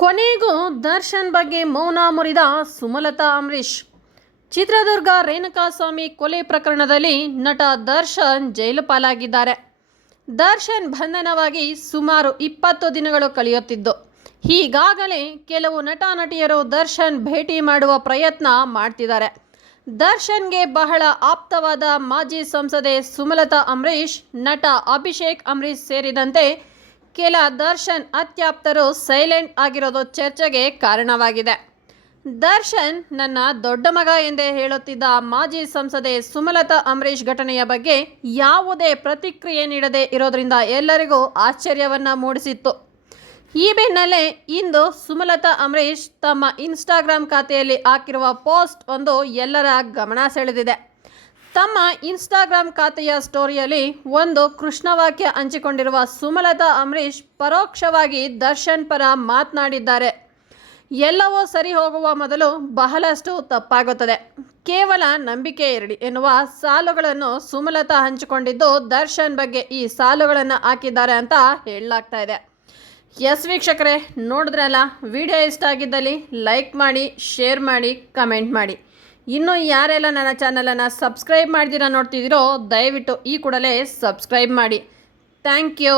ಕೊನೆಗೂ ದರ್ಶನ್ ಬಗ್ಗೆ ಮೌನ ಮುರಿದ ಸುಮಲತಾ ಅಂಬರೀಶ್ ಚಿತ್ರದುರ್ಗ ರೇಣುಕಾಸ್ವಾಮಿ ಕೊಲೆ ಪ್ರಕರಣದಲ್ಲಿ ನಟ ದರ್ಶನ್ ಜೈಲು ಪಾಲಾಗಿದ್ದಾರೆ. ದರ್ಶನ್ ಬಂಧನವಾಗಿ ಸುಮಾರು ಇಪ್ಪತ್ತು ದಿನಗಳು ಕಳೆಯುತ್ತಿದ್ದು ಹೀಗಾಗಲೇ ಕೆಲವು ನಟ ನಟಿಯರು ದರ್ಶನ್ ಭೇಟಿ ಮಾಡುವ ಪ್ರಯತ್ನ ಮಾಡ್ತಿದ್ದಾರೆ. ದರ್ಶನ್ಗೆ ಬಹಳ ಆಪ್ತವಾದ ಮಾಜಿ ಸಂಸದೆ ಸುಮಲತಾ ಅಂಬರೀಶ್ ನಟ ಅಭಿಷೇಕ್ ಅಂಬರೀಶ್ ಸೇರಿದಂತೆ ಕೆಲ ದರ್ಶನ್ ಅತ್ಯಾಪ್ತರು ಸೈಲೆಂಟ್ ಆಗಿರೋದು ಚರ್ಚೆಗೆ ಕಾರಣವಾಗಿದೆ. ದರ್ಶನ್ ನನ್ನ ದೊಡ್ಡ ಮಗ ಎಂದೇ ಹೇಳುತ್ತಿದ್ದ ಮಾಜಿ ಸಂಸದೆ ಸುಮಲತಾ ಅಂಬರೀಷ್ ಘಟನೆಯ ಬಗ್ಗೆ ಯಾವುದೇ ಪ್ರತಿಕ್ರಿಯೆ ನೀಡದೆ ಇರೋದ್ರಿಂದ ಎಲ್ಲರಿಗೂ ಆಶ್ಚರ್ಯವನ್ನ ಮೂಡಿಸಿತ್ತು. ಈ ಬೆನ್ನಲ್ಲೇ ಇಂದು ಸುಮಲತಾ ಅಂಬರೀಷ್ ತಮ್ಮ ಇನ್ಸ್ಟಾಗ್ರಾಮ್ ಖಾತೆಯಲ್ಲಿ ಹಾಕಿರುವ ಪೋಸ್ಟ್ ಒಂದು ಎಲ್ಲರ ಗಮನ ಸೆಳೆದಿದೆ. ತಮ್ಮ ಇನ್ಸ್ಟಾಗ್ರಾಮ್ ಖಾತೆಯ ಸ್ಟೋರಿಯಲ್ಲಿ ಒಂದು ಕೃಷ್ಣವಾಕ್ಯ ಹಂಚಿಕೊಂಡಿರುವ ಸುಮಲತಾ ಅಂಬರೀಷ್ ಪರೋಕ್ಷವಾಗಿ ದರ್ಶನ್ ಪರ ಮಾತನಾಡಿದ್ದಾರೆ. ಎಲ್ಲವೂ ಸರಿ ಹೋಗುವ ಮೊದಲು ಬಹಳಷ್ಟು ತಪ್ಪಾಗುತ್ತದೆ. ಕೇವಲ ನಂಬಿಕೆ ಇರಲಿ ಎನ್ನುವ ಸಾಲುಗಳನ್ನು ಸುಮಲತಾ ಹಂಚಿಕೊಂಡಿದ್ದು ದರ್ಶನ್ ಬಗ್ಗೆ ಈ ಸಾಲುಗಳನ್ನು ಹಾಕಿದ್ದಾರೆ ಅಂತ ಹೇಳಲಾಗ್ತಾ ಇದೆ. ಎಸ್ ವೀಕ್ಷಕರೇ, ನೋಡಿದ್ರಲ್ಲ? ವಿಡಿಯೋ ಇಷ್ಟ ಆಗಿದ್ದಲ್ಲಿ ಲೈಕ್ ಮಾಡಿ, ಶೇರ್ ಮಾಡಿ, ಕಮೆಂಟ್ ಮಾಡಿ. ಇನ್ನು ಯಾರೆಲ್ಲ ನನ್ನ ಚಾನಲನ್ನು ಸಬ್ಸ್ಕ್ರೈಬ್ ಮಾಡ್ದಿರ ನೋಡ್ತಿದ್ದೀರೋ ದಯವಿಟ್ಟು ಈ ಕೂಡಲೇ ಸಬ್ಸ್ಕ್ರೈಬ್ ಮಾಡಿ. Thank you.